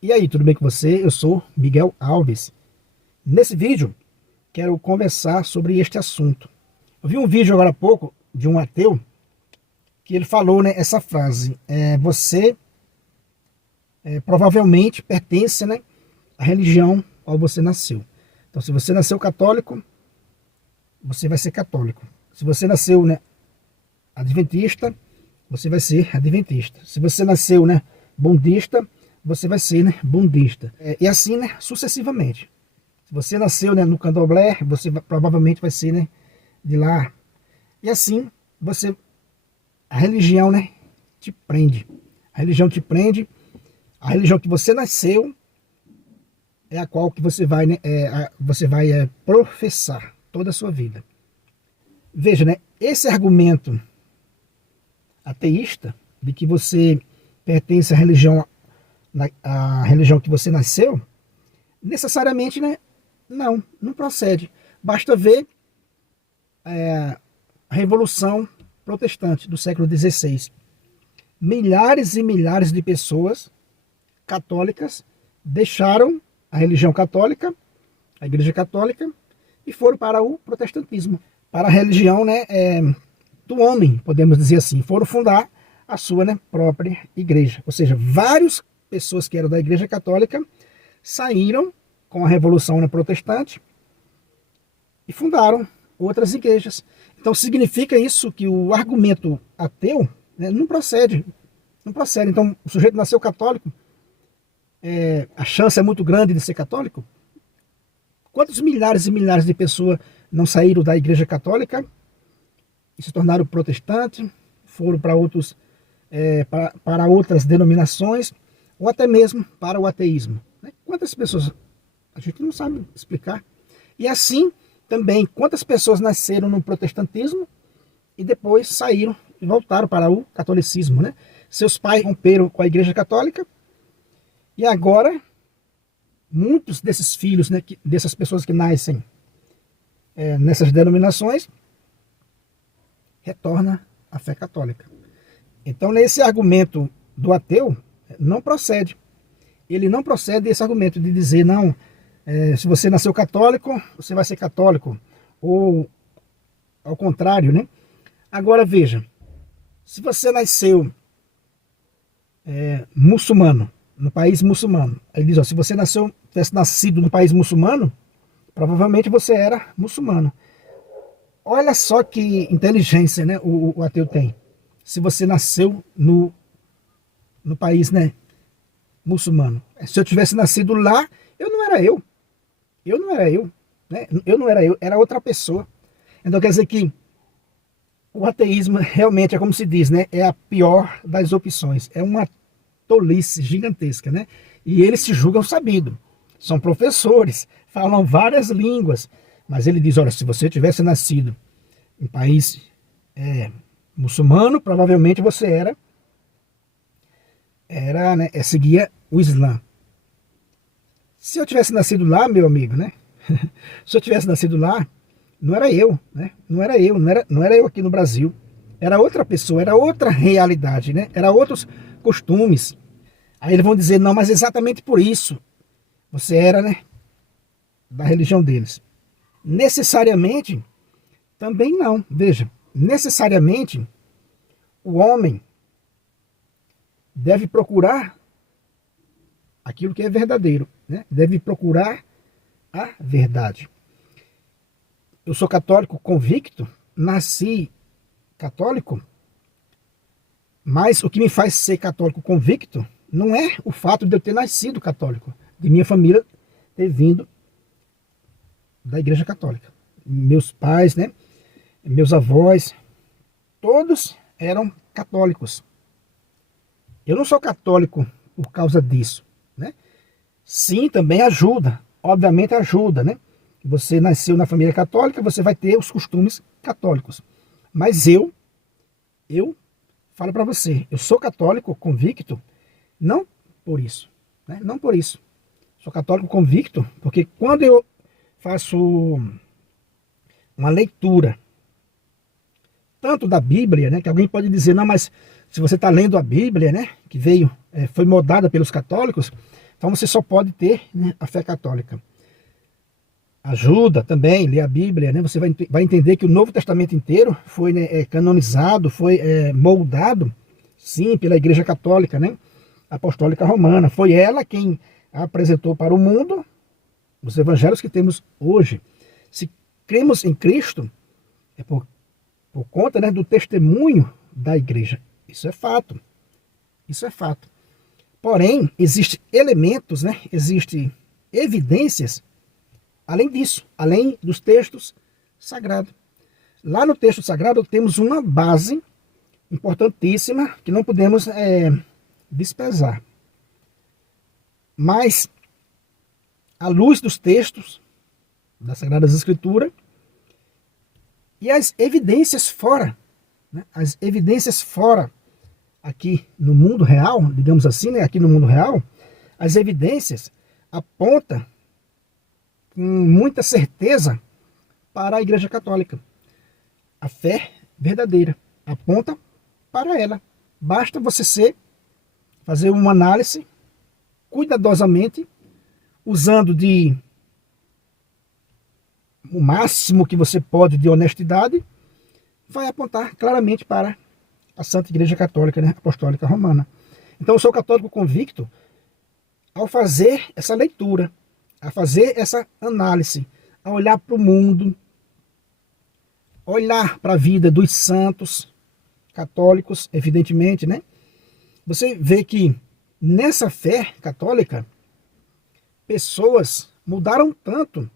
E aí, tudo bem com você? Eu sou Miguel Alves. Nesse vídeo, quero conversar sobre este assunto. Eu vi um vídeo agora há pouco de um ateu que ele falou, né, essa frase: você provavelmente pertence, né, à religião qual você nasceu. Então, se você nasceu católico, você vai ser católico. Se você nasceu, né, adventista, você vai ser adventista. Se você nasceu, né, bundista, você vai ser, né, bundista. E assim, né, sucessivamente. Se você nasceu, né, no candomblé, você provavelmente vai ser, né, de lá. E assim, a religião, né, te prende. A religião te prende. A religião que você nasceu é a qual que você vai, né, professar toda a sua vida. Veja, né, esse argumento ateísta de que você pertence à religião, à religião que você nasceu, necessariamente, né, não procede. Basta ver a Revolução Protestante do século XVI. Milhares e milhares de pessoas católicas deixaram a religião católica, a Igreja Católica, e foram para o protestantismo, para a religião, né, do homem, podemos dizer assim. Foram fundar a sua, né, própria igreja. Ou seja, várias pessoas que eram da Igreja Católica saíram com a Revolução, né, Protestante e fundaram outras igrejas. Então significa isso que o argumento ateu, né, não procede. Não procede. Então o sujeito nasceu católico, a chance é muito grande de ser católico. Quantos milhares e milhares de pessoas não saíram da Igreja Católica e se tornaram protestantes, foram para outros, para outras denominações, ou até mesmo para o ateísmo? Né? Quantas pessoas? A gente não sabe explicar. E assim também, quantas pessoas nasceram no protestantismo e depois saíram e voltaram para o catolicismo, né? Seus pais romperam com a Igreja Católica e agora muitos desses filhos, né, dessas pessoas que nascem nessas denominações, retornam à fé católica. Então, nesse argumento do ateu, não procede. Ele não procede esse argumento de dizer, não, se você nasceu católico, você vai ser católico. Ou ao contrário, né? Agora veja, se você nasceu muçulmano, no país muçulmano, ele diz, ó, se você tivesse nascido no país muçulmano, provavelmente você era muçulmano. Olha só que inteligência, né, o ateu tem. Se você nasceu no país, né, muçulmano. Se eu tivesse nascido lá, eu não era eu. Eu não era eu. Né? Eu não era eu, era outra pessoa. Então quer dizer que o ateísmo realmente é como se diz, né? É a pior das opções. É uma tolice gigantesca, né? E eles se julgam sabido. São professores, falam várias línguas. Mas ele diz, olha, se você tivesse nascido em país muçulmano, provavelmente você né, seguia o Islã. Se eu tivesse nascido lá, meu amigo, né? Se eu tivesse nascido lá, não era eu, né? Não era eu, não era eu aqui no Brasil. Era outra pessoa, era outra realidade, né? Era outros costumes. Aí eles vão dizer, não, mas exatamente por isso você era, né, da religião deles. Necessariamente, também não. Veja, necessariamente, o homem deve procurar aquilo que é verdadeiro, né? Deve procurar a verdade. Eu sou católico convicto, nasci católico, mas o que me faz ser católico convicto não é o fato de eu ter nascido católico, de minha família ter vindo da Igreja Católica. Meus pais, né, meus avós, todos eram católicos. Eu não sou católico por causa disso, né? Sim, também ajuda, obviamente ajuda, né? Você nasceu na família católica, você vai ter os costumes católicos. Mas eu falo para você, eu sou católico convicto, não por isso, né? Não por isso. Sou católico convicto porque quando eu faço uma leitura tanto da Bíblia, né, que alguém pode dizer, não, mas se você está lendo a Bíblia, né, que veio, foi moldada pelos católicos, então você só pode ter, né, a fé católica. Ajuda também, ler a Bíblia, né, você vai entender que o Novo Testamento inteiro foi, né, canonizado, foi moldado, sim, pela Igreja Católica, né, Apostólica Romana. Foi ela quem apresentou para o mundo os evangelhos que temos hoje. Se cremos em Cristo, é por conta, né, do testemunho da igreja. Isso é fato. Isso é fato. Porém, existem elementos, né, existem evidências, além disso, além dos textos sagrados. Lá no texto sagrado temos uma base importantíssima que não podemos desprezar. Mas, à luz dos textos das Sagradas Escrituras e as evidências fora, né? As evidências fora, aqui no mundo real, digamos assim, né? Aqui no mundo real, as evidências apontam com muita certeza para a Igreja Católica. A fé verdadeira aponta para ela. Basta você fazer uma análise cuidadosamente, usando o máximo que você pode de honestidade, vai apontar claramente para a Santa Igreja Católica, né, Apostólica Romana. Então eu sou católico convicto ao fazer essa leitura, a fazer essa análise, a olhar para o mundo, olhar para a vida dos santos católicos, evidentemente, né? Você vê que nessa fé católica, pessoas mudaram tanto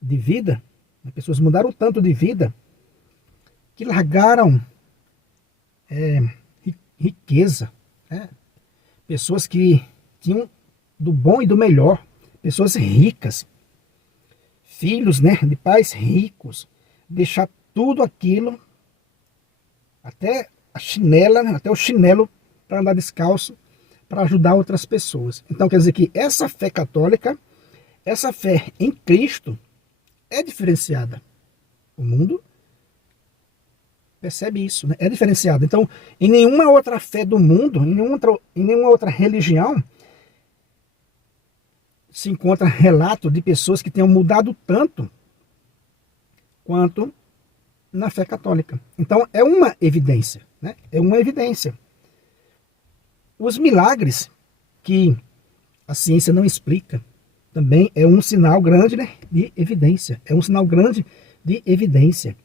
de vida, né? Pessoas mudaram tanto de vida, que largaram riqueza, né? Pessoas que tinham do bom e do melhor, pessoas ricas, filhos, né, de pais ricos, deixar tudo aquilo, até a chinela, até o chinelo para andar descalço, para ajudar outras pessoas. Então quer dizer que essa fé católica, essa fé em Cristo é diferenciada. O mundo percebe isso, né? É diferenciada. Então, em nenhuma outra fé do mundo, em nenhuma outra religião, se encontra relato de pessoas que tenham mudado tanto quanto na fé católica. Então, é uma evidência, né? É uma evidência. Os milagres que a ciência não explica também é um sinal grande, né, de evidência. É um sinal grande de evidência.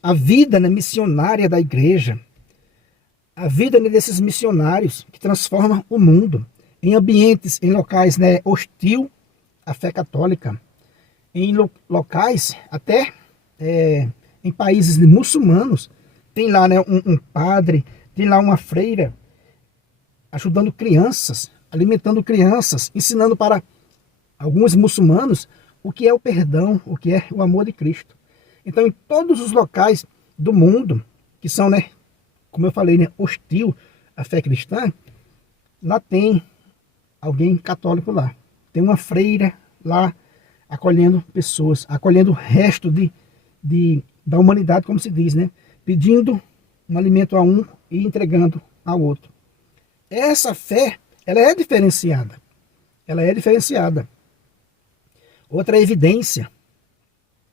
A vida, né, missionária da igreja, a vida, né, desses missionários que transformam o mundo em ambientes, em locais, né, hostil à fé católica, em locais até em países muçulmanos, tem lá, né, um padre, tem lá uma freira ajudando crianças, alimentando crianças, ensinando para alguns muçulmanos o que é o perdão, o que é o amor de Cristo. Então, em todos os locais do mundo que são, né, como eu falei, né, hostil à fé cristã, lá tem alguém católico lá. Tem uma freira lá acolhendo pessoas, acolhendo o resto da humanidade, como se diz, né? Pedindo um alimento a um e entregando ao outro. Essa fé, ela é diferenciada. Ela é diferenciada. Outra evidência,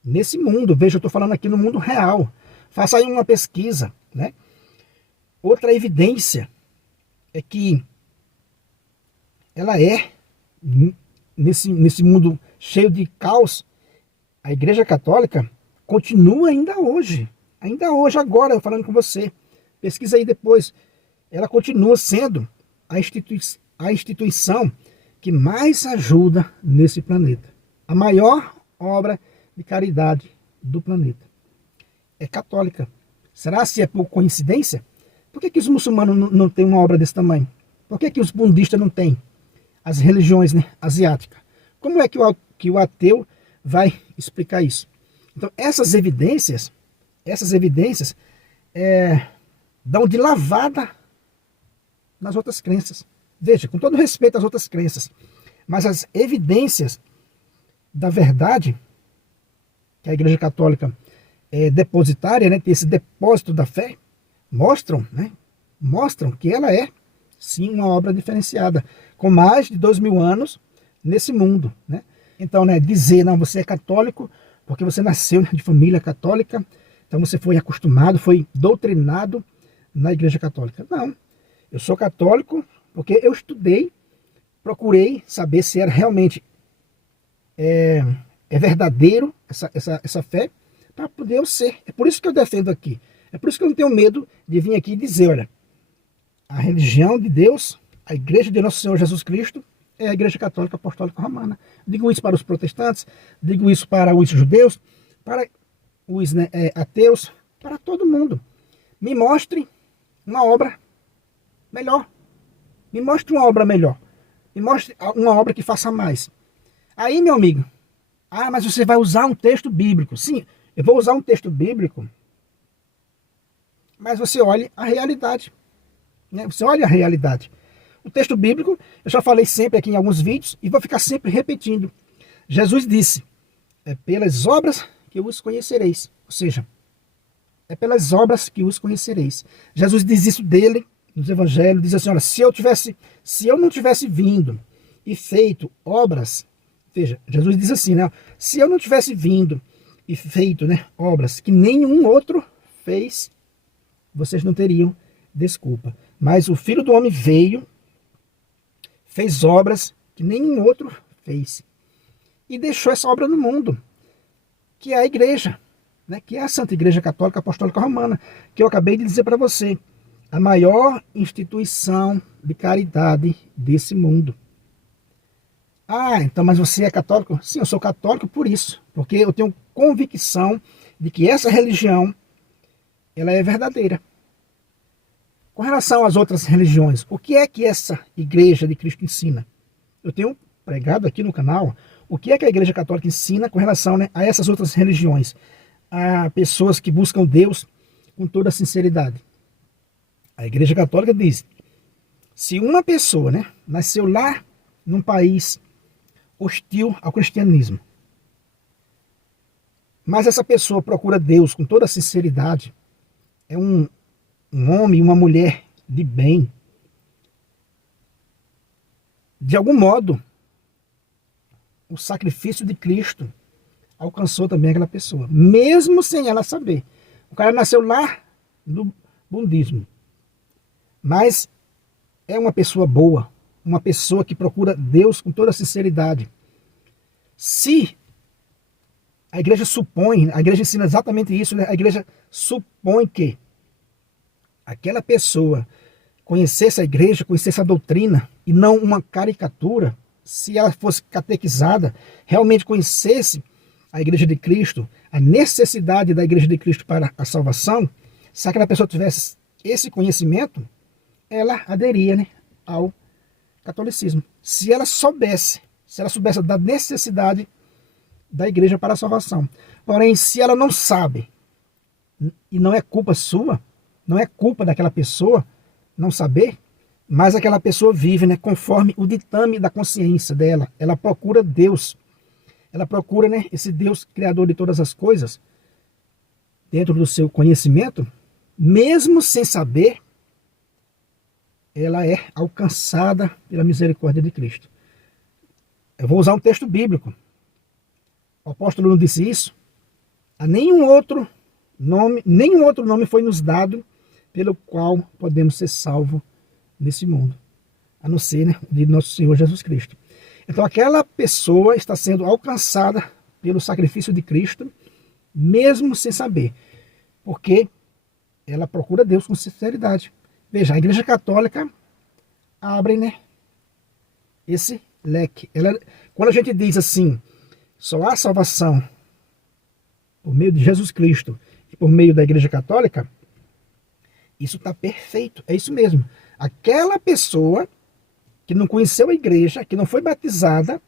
nesse mundo, veja, eu estou falando aqui no mundo real. Faça aí uma pesquisa, né? Outra evidência é que ela nesse mundo cheio de caos, a Igreja Católica continua ainda hoje, agora, eu falando com você, pesquisa aí depois, ela continua sendo a instituição que mais ajuda nesse planeta. A maior obra de caridade do planeta é católica. Será se é por coincidência? Por que os muçulmanos não têm uma obra desse tamanho? Por que os budistas não têm? As religiões, né, asiáticas. Como é que o ateu vai explicar isso? Então, essas evidências dão de lavada nas outras crenças. Veja, com todo respeito às outras crenças, mas as evidências da verdade que a Igreja Católica depositária, né, tem esse depósito da fé, mostram, né, mostram que ela é, sim, uma obra diferenciada, com mais de 2000 anos nesse mundo, né? Então, né, dizer, não, você é católico porque você nasceu de família católica, então você foi acostumado, foi doutrinado na Igreja Católica. Não, eu sou católico porque eu estudei, procurei saber se era realmente verdadeiro essa fé, para poder eu ser. É por isso que eu defendo aqui. É por isso que eu não tenho medo de vir aqui e dizer, olha, a religião de Deus, a Igreja de Nosso Senhor Jesus Cristo, é a Igreja Católica Apostólica Romana. Digo isso para os protestantes, digo isso para os judeus, para os ateus, para todo mundo. Me mostre uma obra melhor. Me mostre uma obra melhor. Me mostre uma obra que faça mais. Aí, meu amigo, mas você vai usar um texto bíblico. Sim, eu vou usar um texto bíblico, mas você olhe a realidade. Né? Você olha a realidade. O texto bíblico, eu já falei sempre aqui em alguns vídeos, e vou ficar sempre repetindo. Jesus disse, é pelas obras que os conhecereis. Ou seja, é pelas obras que os conhecereis. Jesus diz isso dele, nos evangelhos, diz assim, olha, se eu não tivesse vindo e feito obras, veja, Jesus diz assim, né? Se eu não tivesse vindo e feito, né, obras que nenhum outro fez, vocês não teriam desculpa. Mas o Filho do Homem veio, fez obras que nenhum outro fez. E deixou essa obra no mundo, que é a igreja, né, que é a Santa Igreja Católica Apostólica Romana, que eu acabei de dizer para você, a maior instituição de caridade desse mundo. Então, mas você é católico? Sim, eu sou católico por isso, porque eu tenho convicção de que essa religião, ela é verdadeira. Com relação às outras religiões, o que é que essa Igreja de Cristo ensina? Eu tenho pregado aqui no canal o que é que a Igreja Católica ensina com relação, né, a essas outras religiões, a pessoas que buscam Deus com toda a sinceridade. A Igreja Católica diz, se uma pessoa, né, nasceu lá num país hostil ao cristianismo, mas essa pessoa procura Deus com toda a sinceridade, é um homem e uma mulher de bem, de algum modo, o sacrifício de Cristo alcançou também aquela pessoa, mesmo sem ela saber. O cara nasceu lá no budismo, mas é uma pessoa boa, uma pessoa que procura Deus com toda a sinceridade. Se a igreja supõe, a igreja ensina exatamente isso, né? A igreja supõe que aquela pessoa conhecesse a igreja, conhecesse a doutrina, e não uma caricatura, se ela fosse catequizada, realmente conhecesse a Igreja de Cristo, a necessidade da Igreja de Cristo para a salvação, se aquela pessoa tivesse esse conhecimento, ela aderia, né, ao catolicismo. Se ela soubesse da necessidade da Igreja para a salvação. Porém, se ela não sabe, e não é culpa sua, não é culpa daquela pessoa não saber, mas aquela pessoa vive, né, conforme o ditame da consciência dela. Ela procura Deus. Ela procura, né, esse Deus criador de todas as coisas dentro do seu conhecimento, mesmo sem saber, ela é alcançada pela misericórdia de Cristo. Eu vou usar um texto bíblico. O apóstolo não disse isso. A nenhum outro nome foi nos dado pelo qual podemos ser salvos nesse mundo, a não ser, né, de nosso Senhor Jesus Cristo. Então aquela pessoa está sendo alcançada pelo sacrifício de Cristo, mesmo sem saber, porque ela procura Deus com sinceridade. Veja, a Igreja Católica abre, né, esse leque. Quando a gente diz assim, só há salvação por meio de Jesus Cristo e por meio da Igreja Católica, isso está perfeito, é isso mesmo. Aquela pessoa que não conheceu a igreja, que não foi batizada,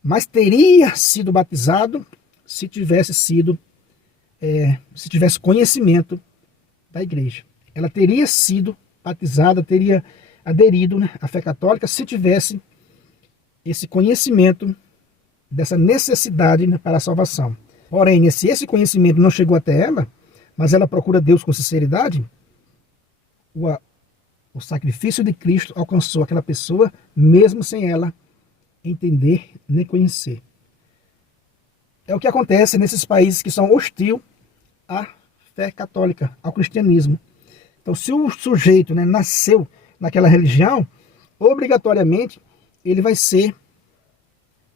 mas teria sido batizado se tivesse conhecimento da igreja. Ela teria sido batizada, teria aderido, né, à fé católica se tivesse esse conhecimento dessa necessidade, né, para a salvação. Porém, se esse conhecimento não chegou até ela, mas ela procura Deus com sinceridade, o sacrifício de Cristo alcançou aquela pessoa, mesmo sem ela entender nem conhecer. É o que acontece nesses países que são hostis à fé católica, ao cristianismo. Então, se o sujeito, né, nasceu naquela religião, obrigatoriamente ele vai ser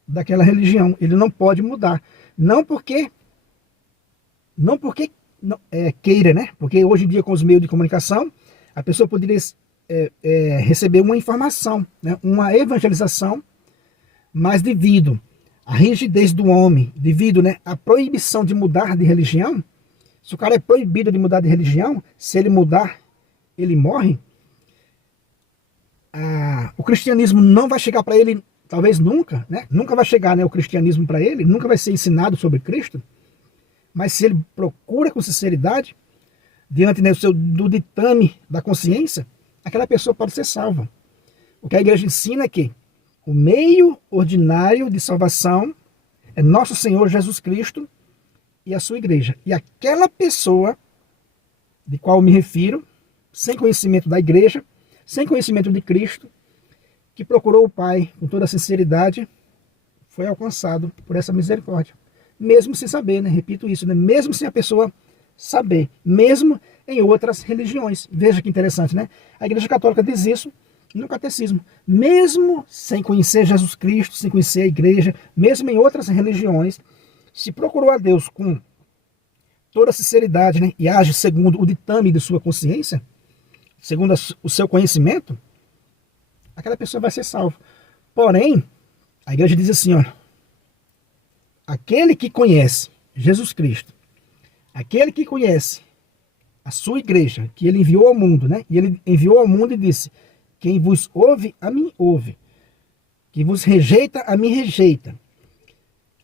daquela religião. Ele não pode mudar. Não porque queira, né? Porque hoje em dia, com os meios de comunicação, a pessoa poderia receber uma informação, né, uma evangelização, mas devido à rigidez do homem, devido, né, à proibição de mudar de religião, se o cara é proibido de mudar de religião, se ele mudar, ele morre, o cristianismo não vai chegar para ele, talvez nunca, né? Nunca vai chegar, né, o cristianismo para ele, nunca vai ser ensinado sobre Cristo, mas se ele procura com sinceridade, diante, né, do ditame da consciência, aquela pessoa pode ser salva. O que a igreja ensina é que o meio ordinário de salvação é nosso Senhor Jesus Cristo e a sua igreja. E aquela pessoa de qual eu me refiro, sem conhecimento da igreja, sem conhecimento de Cristo, que procurou o Pai com toda a sinceridade, foi alcançado por essa misericórdia. Mesmo sem saber, né? Repito isso, né? Mesmo sem a pessoa saber, mesmo em outras religiões. Veja que interessante, né? A Igreja Católica diz isso no catecismo. Mesmo sem conhecer Jesus Cristo, sem conhecer a igreja, mesmo em outras religiões, se procurou a Deus com toda a sinceridade, né, e age segundo o ditame de sua consciência, segundo o seu conhecimento, aquela pessoa vai ser salva. Porém, a igreja diz assim, ó, aquele que conhece Jesus Cristo, aquele que conhece a sua igreja, que ele enviou ao mundo, né? E ele enviou ao mundo e disse, quem vos ouve, a mim ouve. Quem vos rejeita, a mim rejeita.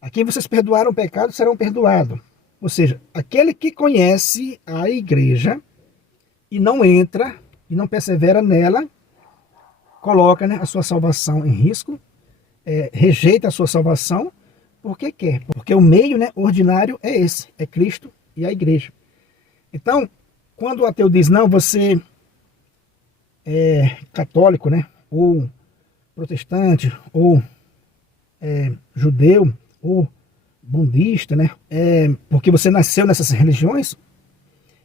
A quem vocês perdoaram o pecado, serão perdoados. Ou seja, aquele que conhece a igreja e não entra, e não persevera nela, coloca, né, a sua salvação em risco, rejeita a sua salvação, porque quer. Porque o meio, né, ordinário é esse, é Cristo e a igreja. Então, quando o ateu diz, não, você é católico, né, ou protestante, ou judeu, ou budista, né, porque você nasceu nessas religiões,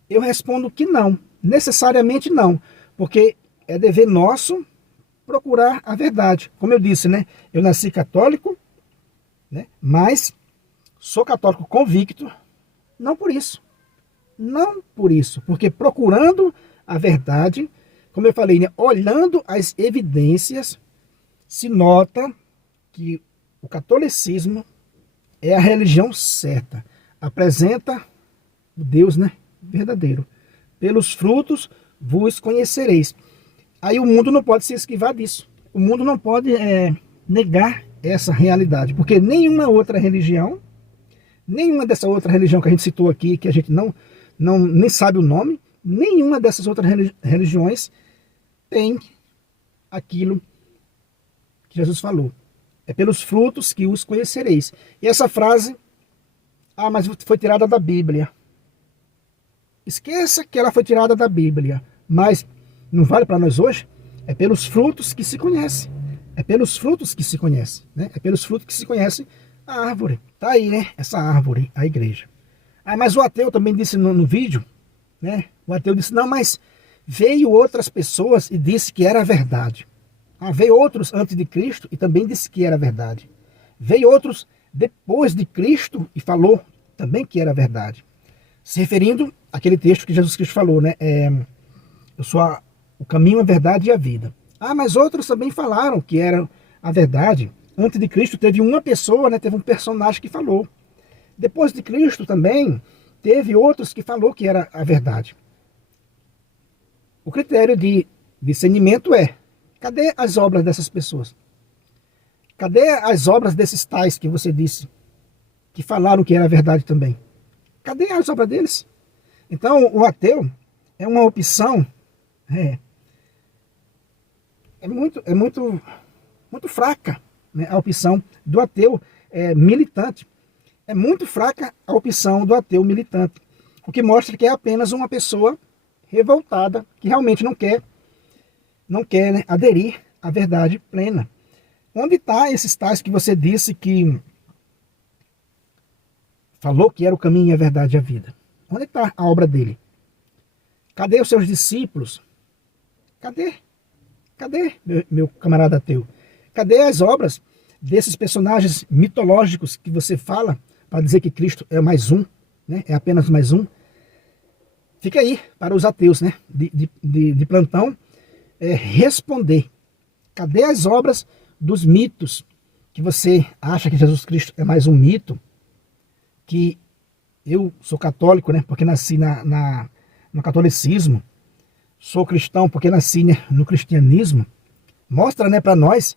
eu respondo que não, necessariamente não, porque é dever nosso procurar a verdade. Como eu disse, né, eu nasci católico, né, mas sou católico convicto, não por isso. Não por isso, porque procurando a verdade, como eu falei, né, olhando as evidências, se nota que o catolicismo é a religião certa, apresenta o Deus, né, verdadeiro. Pelos frutos vos conhecereis. Aí o mundo não pode se esquivar disso. O mundo não pode negar essa realidade, porque nenhuma outra religião, nenhuma dessa outra religião que a gente citou aqui, que a gente nem sabe o nome, nenhuma dessas outras religiões tem aquilo que Jesus falou. É pelos frutos que os conhecereis. E essa frase, mas foi tirada da Bíblia. Esqueça que ela foi tirada da Bíblia, mas não vale para nós hoje? É pelos frutos que se conhece. É pelos frutos que se conhece, né? É pelos frutos que se conhece a árvore. Tá aí, né? Essa árvore, a igreja. Mas o ateu também disse no vídeo, né? O ateu disse, não, mas veio outras pessoas e disse que era verdade. Veio outros antes de Cristo e também disse que era verdade. Veio outros depois de Cristo e falou também que era verdade. Se referindo àquele texto que Jesus Cristo falou, né? Eu sou o caminho, a verdade e a vida. Mas outros também falaram que era a verdade. Antes de Cristo teve uma pessoa, né? Teve um personagem que falou. Depois de Cristo também teve outros que falou que era a verdade. O critério de discernimento cadê as obras dessas pessoas? Cadê as obras desses tais que você disse, que falaram que era verdade também? Cadê as obras deles? Então, o ateu é uma opção muito fraca, né? A opção do ateu militante. É muito fraca a opção do ateu militante, o que mostra que é apenas uma pessoa revoltada, que realmente não quer, né, aderir à verdade plena. Onde está esses tais que você disse que falou que era o caminho, a verdade e a vida? Onde está a obra dele? Cadê os seus discípulos? Cadê? Cadê, meu camarada ateu? Cadê as obras desses personagens mitológicos que você fala para dizer que Cristo é mais um, né? É apenas mais um? Fica aí para os ateus, né? De plantão, responder. Cadê as obras dos mitos que você acha que Jesus Cristo é mais um mito? Que eu sou católico, né? Porque nasci no catolicismo. Sou cristão porque nasci, né, no cristianismo. Mostra, né, para nós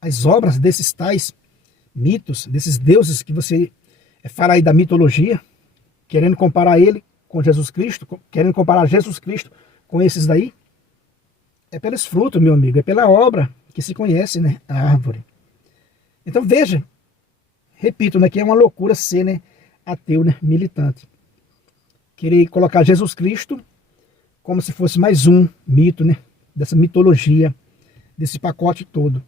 as obras desses tais mitos, desses deuses que você fala aí da mitologia, querendo comparar ele com Jesus Cristo, querendo comparar Jesus Cristo com esses daí. É pelos frutos, meu amigo, é pela obra que se conhece, né, a árvore. Então veja, repito, né, que é uma loucura ser, né, ateu, né, militante. Querer colocar Jesus Cristo como se fosse mais um mito, né, dessa mitologia, desse pacote todo.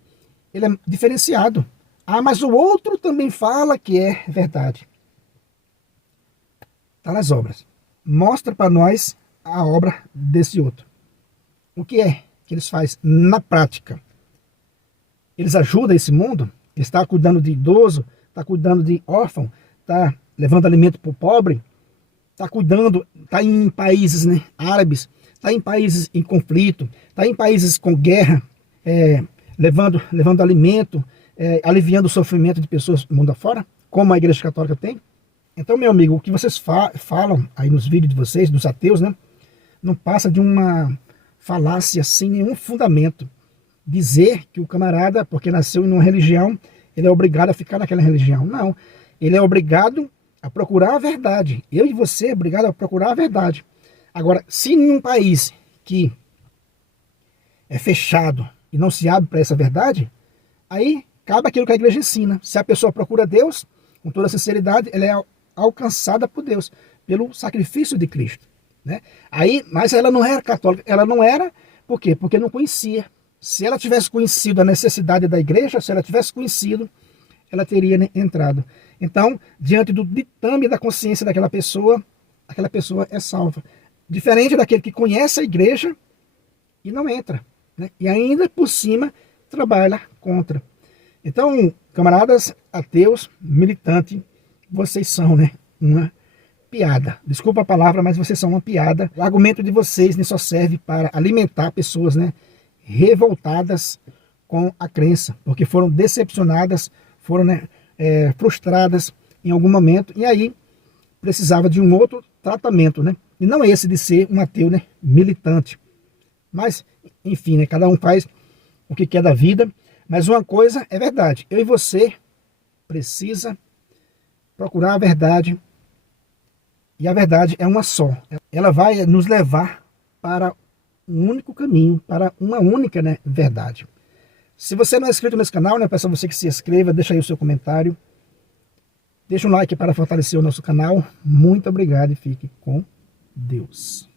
Ele é diferenciado. Ah, mas o outro também fala que é verdade. Está nas obras. Mostra para nós a obra desse outro. O que é que eles fazem na prática? Eles ajudam esse mundo? Ele está cuidando de idoso, está cuidando de órfão, está levando alimento para o pobre, está cuidando, está em países, né, árabes, está em países em conflito, está em países com guerra, levando alimento, aliviando o sofrimento de pessoas do mundo afora, como a Igreja Católica tem. Então, meu amigo, o que vocês falam aí nos vídeos de vocês, dos ateus, né, não passa de uma falácia sem nenhum fundamento. Dizer que o camarada, porque nasceu em uma religião, ele é obrigado a ficar naquela religião. Não, ele é obrigado a procurar a verdade. Eu e você é obrigado a procurar a verdade. Agora, se em um país que é fechado e não se abre para essa verdade, aí cabe aquilo que a igreja ensina. Se a pessoa procura Deus, com toda sinceridade, ela é alcançada por Deus, pelo sacrifício de Cristo, né? Aí, mas ela não era católica. Ela não era, por quê? Porque não conhecia. Se ela tivesse conhecido a necessidade da igreja, se ela tivesse conhecido, ela teria, né, entrado. Então, diante do ditame da consciência daquela pessoa, aquela pessoa é salva. Diferente daquele que conhece a igreja e não entra, né? E ainda por cima trabalha contra. Então, camaradas ateus, militantes, vocês são, né, uma piada. Desculpa a palavra, mas vocês são uma piada. O argumento de vocês, né, só serve para alimentar pessoas, né, revoltadas com a crença, porque foram decepcionadas, foram, né, frustradas em algum momento, e aí precisava de um outro tratamento, né? E não esse de ser um ateu, né, militante. Mas, enfim, né, cada um faz o que quer da vida. Mas uma coisa é verdade, eu e você precisa procurar a verdade, e a verdade é uma só. Ela vai nos levar para um único caminho, para uma única, né, verdade. Se você não é inscrito nesse canal, né, peço a você que se inscreva, deixa aí o seu comentário, deixa um like para fortalecer o nosso canal. Muito obrigado e fique com Deus.